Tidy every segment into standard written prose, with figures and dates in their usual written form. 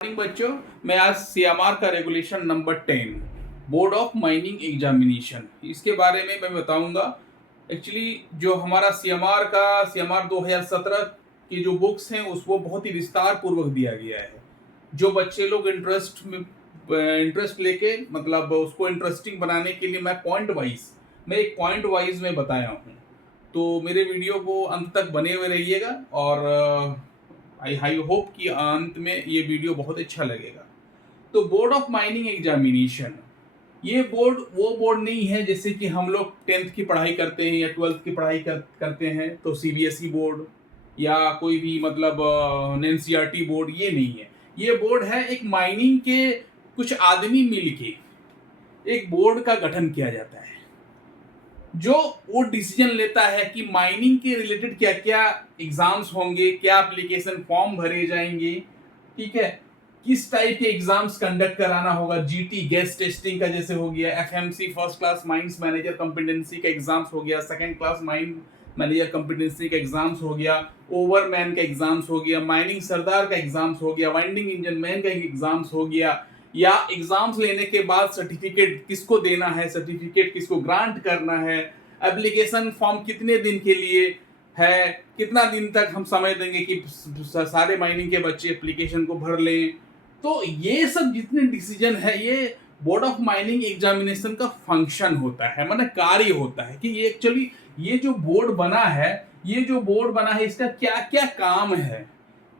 Morning बच्चों, मैं आज सीएमआर का regulation number 10 board of mining examination इसके बारे में मैं बताऊंगा। एक्चुअली जो हमारा सीएमआर 2017 की जो बुक्स हैं उसको बहुत ही विस्तार पूर्वक दिया गया है। जो बच्चे लोग इंटरेस्ट लेके मतलब उसको इंटरेस्टिंग बनाने के लिए मैं एक पॉइंट वाइज में बताया हूँ। तो मेरे वीडियो को अंत तक बने हुए रहिएगा और आई होप कि अंत में ये वीडियो बहुत अच्छा लगेगा। तो बोर्ड ऑफ माइनिंग एग्जामिनेशन ये बोर्ड वो बोर्ड नहीं है जैसे कि हम लोग 10th की पढ़ाई करते हैं या 12th की पढ़ाई करते हैं तो सीबीएसई बोर्ड या कोई भी मतलब एनसीईआरटी बोर्ड, ये नहीं है। ये बोर्ड है एक माइनिंग के कुछ आदमी मिलके एक बोर्ड का गठन किया जाता है जो वो डिसीजन लेता है कि माइनिंग के रिलेटेड क्या क्या एग्जाम्स होंगे, क्या एप्लीकेशन फॉर्म भरे जाएंगे, ठीक है, किस टाइप के एग्जाम्स कंडक्ट कराना होगा। जीटी गैस टेस्टिंग का जैसे हो गया, FMC first class mines manager competency का एग्जाम्स हो गया, second class mine manager competency का एग्जाम्स हो गया, ओवरमैन का एग्जाम्स हो गया, माइनिंग सरदार का एग्जाम्स हो गया, वाइंडिंग इंजन मैन का एग्जाम्स हो गया, या एग्जाम्स लेने के बाद सर्टिफिकेट किसको देना है, सर्टिफिकेट किसको ग्रांट करना है, एप्लीकेशन फॉर्म कितने दिन के लिए है, कितना दिन तक हम समय देंगे कि सारे माइनिंग के बच्चे एप्लीकेशन को भर लें। तो ये सब जितने डिसीजन है ये बोर्ड ऑफ माइनिंग एग्जामिनेशन का फंक्शन होता है, मतलब कार्य होता है कि ये एक्चुअली ये जो बोर्ड बना है इसका क्या क्या काम है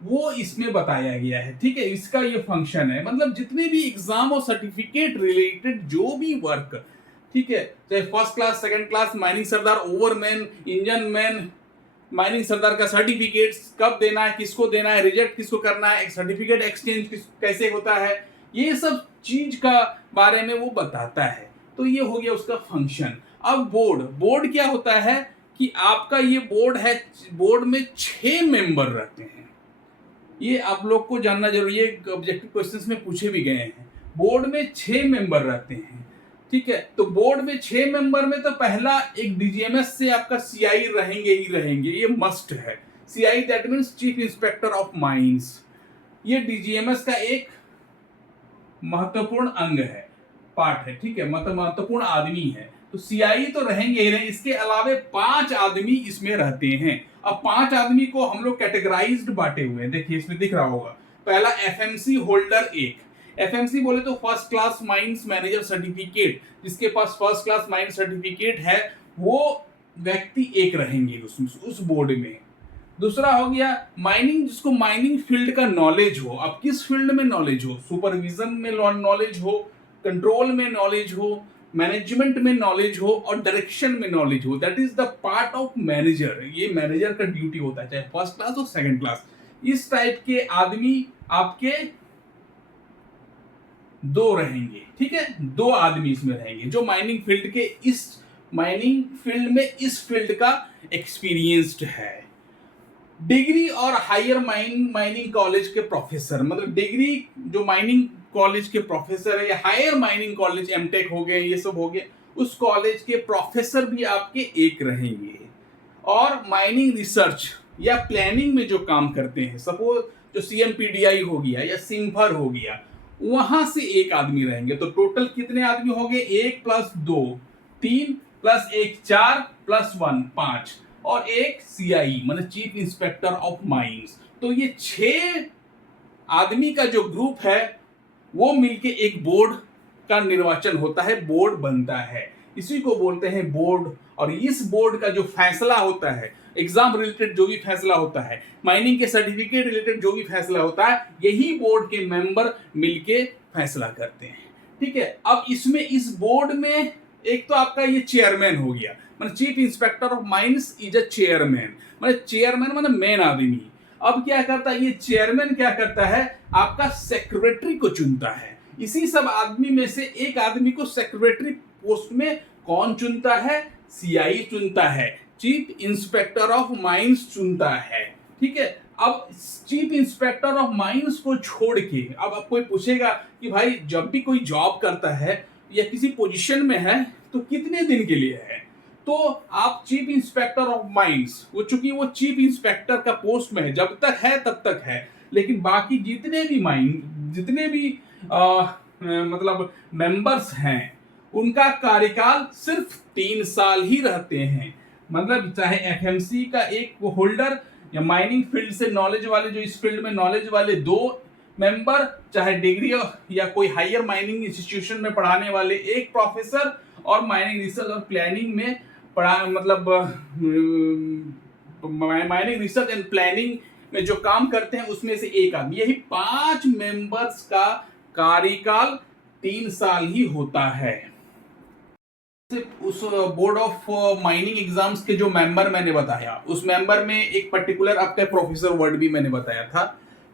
वो इसमें बताया गया है। ठीक है, इसका ये फंक्शन है, मतलब जितने भी एग्जाम और सर्टिफिकेट रिलेटेड जो भी वर्क, ठीक है, चाहे first class second class mining sardar overman engine man, mining sardar का सर्टिफिकेट कब देना है, किसको देना है, रिजेक्ट किसको करना है, सर्टिफिकेट एक्सचेंज कैसे होता है, ये सब चीज का बारे में वो बताता है। तो ये हो गया उसका फंक्शन। अब बोर्ड क्या होता है कि आपका ये बोर्ड है, बोर्ड में 6 मेंबर रहते हैं। ये आप लोग को जानना जरूरी है, ऑब्जेक्टिव क्वेश्चंस में पूछे भी गए हैं। बोर्ड में 6 मेंबर रहते हैं, ठीक है। तो बोर्ड में 6 मेंबर में तो पहला एक डीजीएमएस से आपका सीआई रहेंगे ही रहेंगे, ये मस्ट है। CI that means chief inspector of mines. ये डीजीएमएस का एक महत्वपूर्ण अंग है, पार्ट है, ठीक है, मतलब महत्वपूर्ण आदमी है। तो सीआई तो रहेंगे ही रहेंगे, इसके अलावे 5 आदमी इसमें रहते हैं। अब 5 आदमी को हम लोग कैटेगराइज्ड बांटे हुए हैं, देखिए इसमें दिख रहा होगा। पहला एफएमसी होल्डर एक, एफएमसी बोले तो first class mines manager certificate, जिसके पास फर्स्ट क्लास माइंस सर्टिफिकेट है वो व्यक्ति एक रहेंगे उस बोर्ड में। दूसरा हो गया माइनिंग, जिसको माइनिंग फील्ड का नॉलेज हो। अब किस फील्ड में नॉलेज हो, सुपरविजन में नॉलेज हो, कंट्रोल में नॉलेज हो, मैनेजमेंट में नॉलेज हो और डायरेक्शन में नॉलेज हो, that is the part of manager. ये मैनेजर का ड्यूटी होता है, चाहे फर्स्ट क्लास हो सेकंड क्लास। इस टाइप के आदमी आपके 2 रहेंगे, ठीक है, 2 आदमी इसमें रहेंगे जो माइनिंग फील्ड में इस फील्ड का एक्सपीरियंस्ड है। डिग्री और हायर माइनिंग कॉलेज के प्रोफेसर, मतलब डिग्री जो माइनिंग कॉलेज के प्रोफेसर है या हायर माइनिंग कॉलेज एमटेक हो गए, ये सब हो गए, उस कॉलेज के प्रोफेसर भी आपके एक रहेंगे। और माइनिंग रिसर्च या प्लानिंग में जो काम करते हैं, सपोज जो सीएमपीडीआई हो गया या सिम्फर हो गया, वहां से एक आदमी रहेंगे। तो टोटल कितने आदमी हो गए, 1 + 2 3 + 1 4 + 1 5 और एक सीआई मतलब चीफ इंस्पेक्टर ऑफ माइंस। तो ये 6 आदमी का जो ग्रुप है वो मिलके एक बोर्ड का निर्वाचन होता है, बोर्ड बनता है, इसी को बोलते हैं बोर्ड। और इस बोर्ड का जो फैसला होता है, एग्जाम रिलेटेड जो भी फैसला होता है, माइनिंग के सर्टिफिकेट रिलेटेड जो भी फैसला होता है, यही बोर्ड के मेंबर मिलके फैसला करते हैं, ठीक है। अब इसमें इस बोर्ड में एक तो आपका ये चेयरमैन हो गया, मतलब chief inspector of mines is a chairman, मतलब चेयरमैन मतलब मेन आदमी। अब क्या करता है ये चेयरमैन, क्या करता है, आपका सेक्रेटरी को चुनता है। इसी सब आदमी में से एक आदमी को सेक्रेटरी पोस्ट में कौन चुनता है, सीआई चुनता है, चीफ इंस्पेक्टर ऑफ माइंस चुनता है, ठीक है। अब चीफ इंस्पेक्टर ऑफ माइंस को छोड़ के अब कोई पूछेगा कि भाई जब भी कोई जॉब करता है या किसी पोजीशन में है तो कितने दिन के लिए है, तो आप चीफ इंस्पेक्टर ऑफ माइंस, वो चूंकि वो चीफ इंस्पेक्टर का पोस्ट में है, जब तक है तब तक है, लेकिन बाकी जितने भी जितने भी मतलब मेंबर्स हैं उनका कार्यकाल सिर्फ 3 साल ही रहते हैं। मतलब चाहे एफएमसी का एक होल्डर या माइनिंग फील्ड से नॉलेज वाले, जो इस फील्ड में नॉलेज वाले 2 मेंबर, चाहे डिग्री या कोई हायर माइनिंग इंस्टीट्यूशन में पढ़ाने वाले 1 प्रोफेसर, और माइनिंग रिसर्च और प्लानिंग में पढ़ा मतलब माइनिंग रिसर्च एंड प्लानिंग में जो काम करते हैं उसमें से 1 आदमी। यही 5 मेंबर्स का कार्यकाल 3 साल ही होता है। उस बोर्ड ऑफ माइनिंग एग्जाम्स के जो मेंबर मैंने बताया, उस मेंबर में एक पर्टिकुलर आपका प्रोफेसर वर्ड भी मैंने बताया था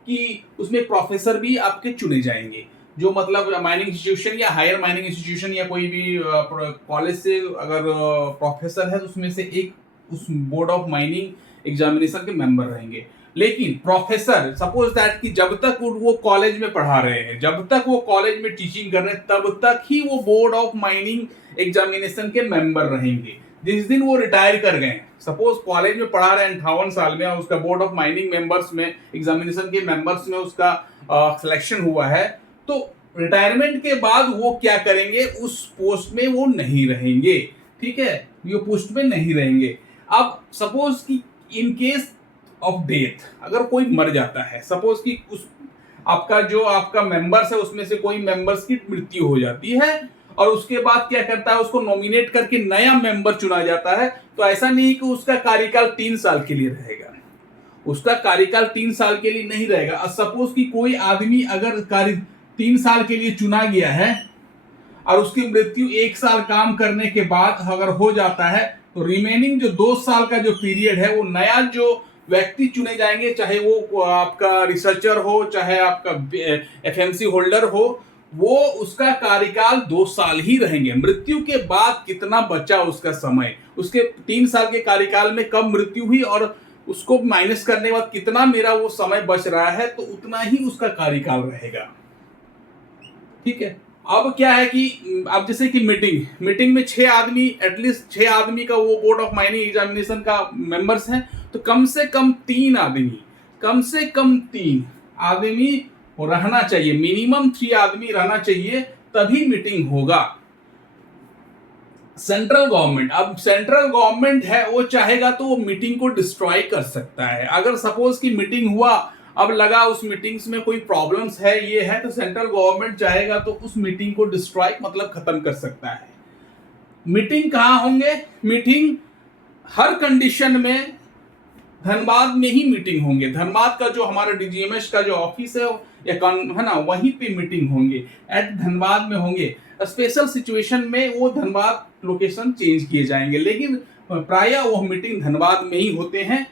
कि उसमें प्रोफेसर भी आपके चुने जाएंगे, जो मतलब माइनिंग इंस्टीट्यूशन या हायर माइनिंग इंस्टीट्यूशन या कोई भी कॉलेज से अगर प्रोफेसर है तो उसमें से एक उस बोर्ड ऑफ माइनिंग एग्जामिनेशन के मेंबर रहेंगे। लेकिन प्रोफेसर सपोज दैट कि जब तक वो कॉलेज में पढ़ा रहे हैं, जब तक वो कॉलेज में टीचिंग कर रहे हैं, तब तक ही वो बोर्ड ऑफ माइनिंग एग्जामिनेशन के मेंबर रहेंगे। जिस दिन वो रिटायर कर गए, सपोज कॉलेज में पढ़ा रहे हैं 58 साल में और उसका बोर्ड ऑफ माइनिंग मेंबर्स में एग्जामिनेशन के मेंबर्स में उसका सिलेक्शन हुआ है, तो रिटायरमेंट के बाद वो क्या करेंगे, उस पोस्ट में वो नहीं रहेंगे। ठीक है, ये पोस्ट में नहीं रहेंगे। अब सपोज कि इन केस ऑफ डेथ, अगर कोई मर जाता है, सपोज कि उस आपका मेंबर्स है उसमें से कोई मेंबर्स की मृत्यु हो जाती है, और उसके बाद क्या करता है, उसको नॉमिनेट करके नया मेंबर चुना जाता है। तो ऐसा नहीं कि उसका कार्यकाल 3 साल के लिए रहेगा, उसका कार्यकाल 3 साल के लिए नहीं रहेगा। और सपोज कि कोई आदमी अगर 3 साल के लिए चुना गया है और उसकी मृत्यु 1 साल काम करने के बाद अगर हो जाता है, तो रिमेनिंग जो 2 साल का जो पीरियड है, वो नया जो व्यक्ति चुने जाएंगे, चाहे वो आपका रिसर्चर हो, चाहे आपका एफएमसी होल्डर हो, वो उसका कार्यकाल 2 साल ही रहेंगे। मृत्यु के बाद कितना बचा उसका समय, उसके 3 साल के कार्यकाल में कब मृत्यु हुई और उसको माइनस करने के बाद कितना मेरा वो समय बच रहा है, तो उतना ही उसका कार्यकाल रहेगा। ठीक है, अब क्या है कि अब जैसे कि मीटिंग में 6 आदमी, एटलीस्ट 6 आदमी का वो बोर्ड ऑफ माइनिंग एग्जामिनेशन का मेंबर्स हैं, तो कम से कम 3 आदमी रहना चाहिए, मिनिमम 3 आदमी रहना चाहिए, तभी मीटिंग होगा। सेंट्रल गवर्नमेंट है, वो चाहेगा तो वो मीटिंग को डिस्ट्रॉय कर सकता है। अगर सपोज की मीटिंग हुआ, अब लगा उस मीटिंग्स में कोई प्रॉब्लम्स है, ये है, तो सेंट्रल गवर्नमेंट चाहेगा तो उस मीटिंग को डिस्ट्रॉय मतलब खत्म कर सकता है। मीटिंग कहाँ होंगे, मीटिंग हर कंडीशन में धनबाद में ही मीटिंग होंगे। धनबाद का जो हमारा डीजीएमएस का जो ऑफिस है ना, वहीं पे मीटिंग होंगे, एट धनबाद में होंगे। स्पेशल सिचुएशन में वो धनबाद लोकेशन चेंज किए जाएंगे, लेकिन प्रायः वो मीटिंग धनबाद में ही होते हैं।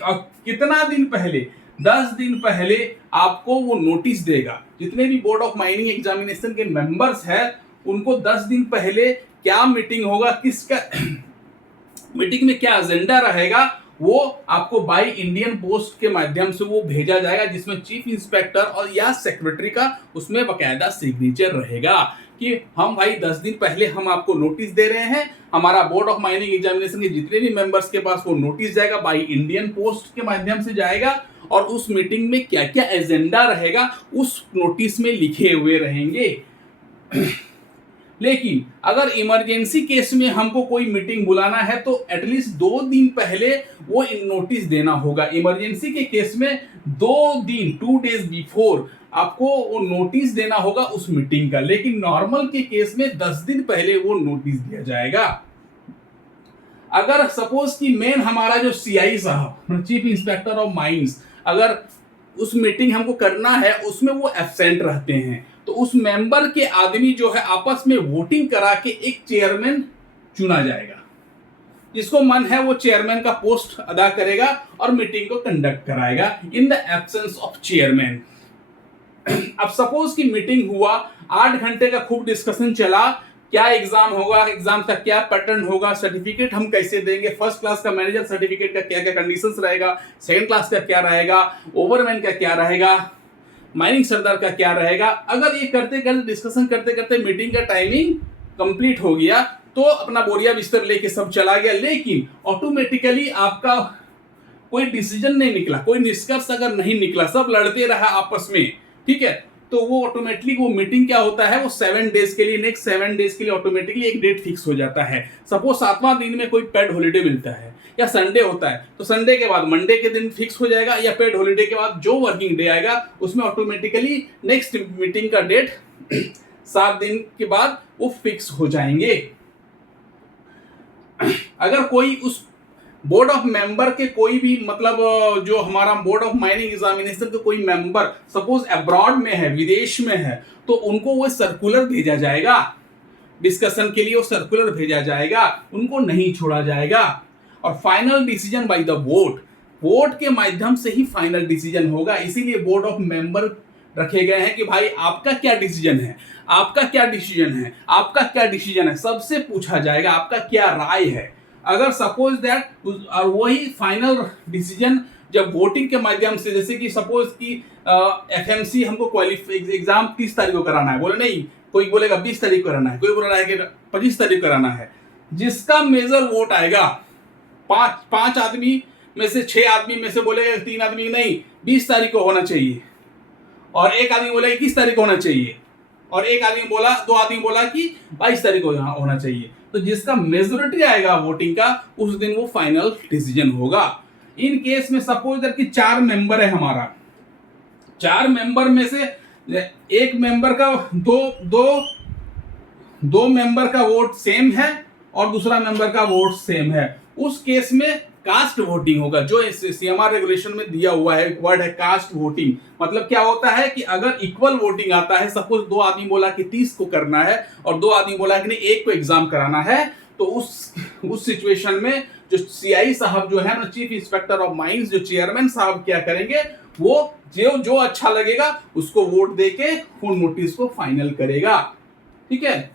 और कितना दिन पहले, 10 दिन पहले आपको वो नोटिस देगा। जितने भी बोर्ड ऑफ माइनिंग एग्जामिनेशन के मेंबर्स हैं, उनको 10 दिन पहले क्या मीटिंग होगा, किसका मीटिंग में क्या एजेंडा रहेगा, वो आपको बाय इंडियन पोस्ट के माध्यम से वो भेजा जाएगा, जिसमें चीफ इंस्पेक्टर और या सेक्रेटरी का उसमें बकायदा सिग्नेचर रहेगा कि हम भाई 10 दिन पहले हम आपको नोटिस दे रहे हैं। हमारा बोर्ड ऑफ माइनिंग एग्जामिनेशन के जितने भी मेंबर्स के पास वो नोटिस जाएगा, बाय इंडियन पोस्ट के माध्यम से जाएगा, और उस मीटिंग में क्या क्या एजेंडा रहेगा उस नोटिस में लिखे हुए रहेंगे। लेकिन अगर इमरजेंसी केस में हमको कोई मीटिंग बुलाना है, तो एटलीस्ट 2 दिन पहले वो नोटिस देना होगा। इमरजेंसी के केस में 2 डेज बिफोर आपको वो नोटिस देना होगा उस मीटिंग का। लेकिन नॉर्मल के केस में 10 दिन पहले वो नोटिस दिया जाएगा। अगर सपोज कि मेन हमारा जो सीआई साहब, चीफ इंस्पेक्टर ऑफ माइंस, अगर उस मीटिंग हमको करना है उसमें वो एब्सेंट रहते हैं, तो उस मेंबर के आदमी जो है आपस में वोटिंग करा के एक चेयरमैन चुना जाएगा। जिसको मन है वो चेयरमैन का पोस्ट अदा करेगा और मीटिंग को कंडक्ट कराएगा in the absence of chairman. अब सपोज की मीटिंग हुआ, 8 घंटे का खूब डिस्कशन चला, क्या एग्जाम होगा, एग्जाम का क्या पैटर्न होगा, सर्टिफिकेट हम कैसे देंगे, फर्स्ट क्लास का मैनेजर सर्टिफिकेट का क्या क्या कंडीशंस रहेगा, सेकंड क्लास का क्या रहेगा, ओवरमैन का क्या रहेगा, माइनिंग सरदार का क्या रहेगा। अगर ये करते करते डिस्कशन करते करते मीटिंग का टाइमिंग कंप्लीट हो गया, तो अपना बोरिया बिस्तर लेके सब चला गया, लेकिन ऑटोमेटिकली आपका कोई डिसीजन नहीं निकला, कोई निष्कर्ष अगर नहीं निकला, सब लड़ते रहा आपस में, ठीक है, तो वो ऑटोमेटिकली वो मीटिंग क्या होता है, वो 7 डेज के लिए, नेक्स्ट 7 डेज के लिए ऑटोमेटिकली एक डेट फिक्स हो जाता है। सपोज 7वां दिन में कोई पेड हॉलीडे मिलता है या संडे होता है, तो संडे के बाद मंडे के दिन फिक्स हो जाएगा, या पेड हॉलीडे के बाद जो वर्किंग डे आएगा उसमें ऑटोमेटिकली नेक्स्ट मीटिंग का डेट 7 दिन के बाद वो फिक्स हो जाएंगे। अगर कोई उस बोर्ड ऑफ मेंबर के कोई भी मतलब जो हमारा बोर्ड ऑफ माइनिंग एग्जामिनेशन के कोई मेंबर सपोज अब्रॉड में है, विदेश में है, तो उनको वो सर्कुलर भेजा जाएगा, डिस्कशन के लिए वो सर्कुलर भेजा जाएगा, उनको नहीं छोड़ा जाएगा। और final decision by the vote के माध्यम से ही फाइनल डिसीजन होगा। इसीलिए बोर्ड ऑफ मेंबर रखे गए हैं कि भाई आपका क्या डिसीजन है, आपका क्या डिसीजन है, आपका क्या डिसीजन है, सबसे पूछा जाएगा आपका क्या राय है। अगर सपोज दैट और वही फाइनल डिसीजन जब वोटिंग के माध्यम से, जैसे कि सपोज कि एफएमसी हमको क्वालिफाई एग्जाम 30 तारीख को कराना है, बोले नहीं, कोई बोलेगा 20 तारीख को कराना है, कोई बोल रहा है कि 25 तारीख को कराना है। जिसका मेजर वोट आएगा, पांच आदमी में से 6 आदमी में से बोलेगा 3 आदमी नहीं 20 तारीख को होना चाहिए, और एक आदमी बोला 21 तारीख को होना चाहिए, और एक आदमी बोला, 2 आदमी बोला कि 22 तारीख को होना चाहिए। तो जिसका मेजोरिटी आएगा वोटिंग का, उस दिन वो फाइनल डिसीजन होगा। इन केस में सपोज दैट कि 4 मेंबर है हमारा, 4 मेंबर में से एक मेंबर का दो मेंबर का वोट सेम है और दूसरा मेंबर का वोट सेम है, उस केस में कास्ट वोटिंग होगा। जो सीएमआर रेगुलेशन में दिया हुआ है वर्ड है कास्ट वोटिंग। मतलब क्या होता है कि अगर इक्वल वोटिंग आता है, सपोज 2 आदमी बोला कि 30 को करना है और 2 आदमी बोला कि नहीं 1 को एग्जाम कराना है, तो उस सिचुएशन में जो सीआई साहब जो है ना, चीफ इंस्पेक्टर ऑफ माइंस, जो चेयरमैन साहब क्या करेंगे, वो जो अच्छा लगेगा उसको वोट देके उन नोटिस को फाइनल करेगा। ठीक है।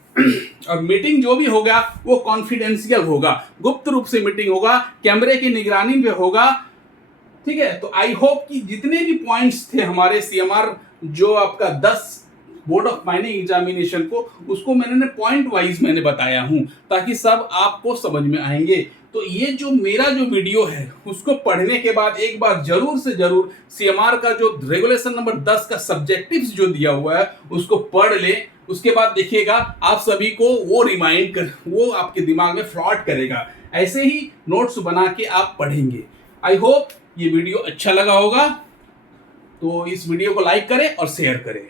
और मीटिंग जो भी होगा वो कॉन्फिडेंशियल होगा, गुप्त रूप से मीटिंग होगा, कैमरे की निगरानी में होगा। ठीक है। तो आई होप कि जितने भी पॉइंट्स थे हमारे सीएमआर जो आपका 10 बोर्ड ऑफ माइनिंग एग्जामिनेशन को, उसको मैंने पॉइंट वाइज मैंने बताया हूं ताकि सब आपको समझ में आएंगे। तो ये जो मेरा जो वीडियो है उसको पढ़ने के बाद एक बार जरूर से जरूर सीएमआर का जो रेगुलेशन नंबर 10 का सब्जेक्टिव्स जो दिया हुआ है उसको पढ़ ले। उसके बाद देखिएगा आप सभी को वो रिमाइंड कर, वो आपके दिमाग में फ्लॉट करेगा। ऐसे ही नोट्स बना के आप पढ़ेंगे। आई होप ये वीडियो अच्छा लगा होगा, तो इस वीडियो को लाइक करें और शेयर करें।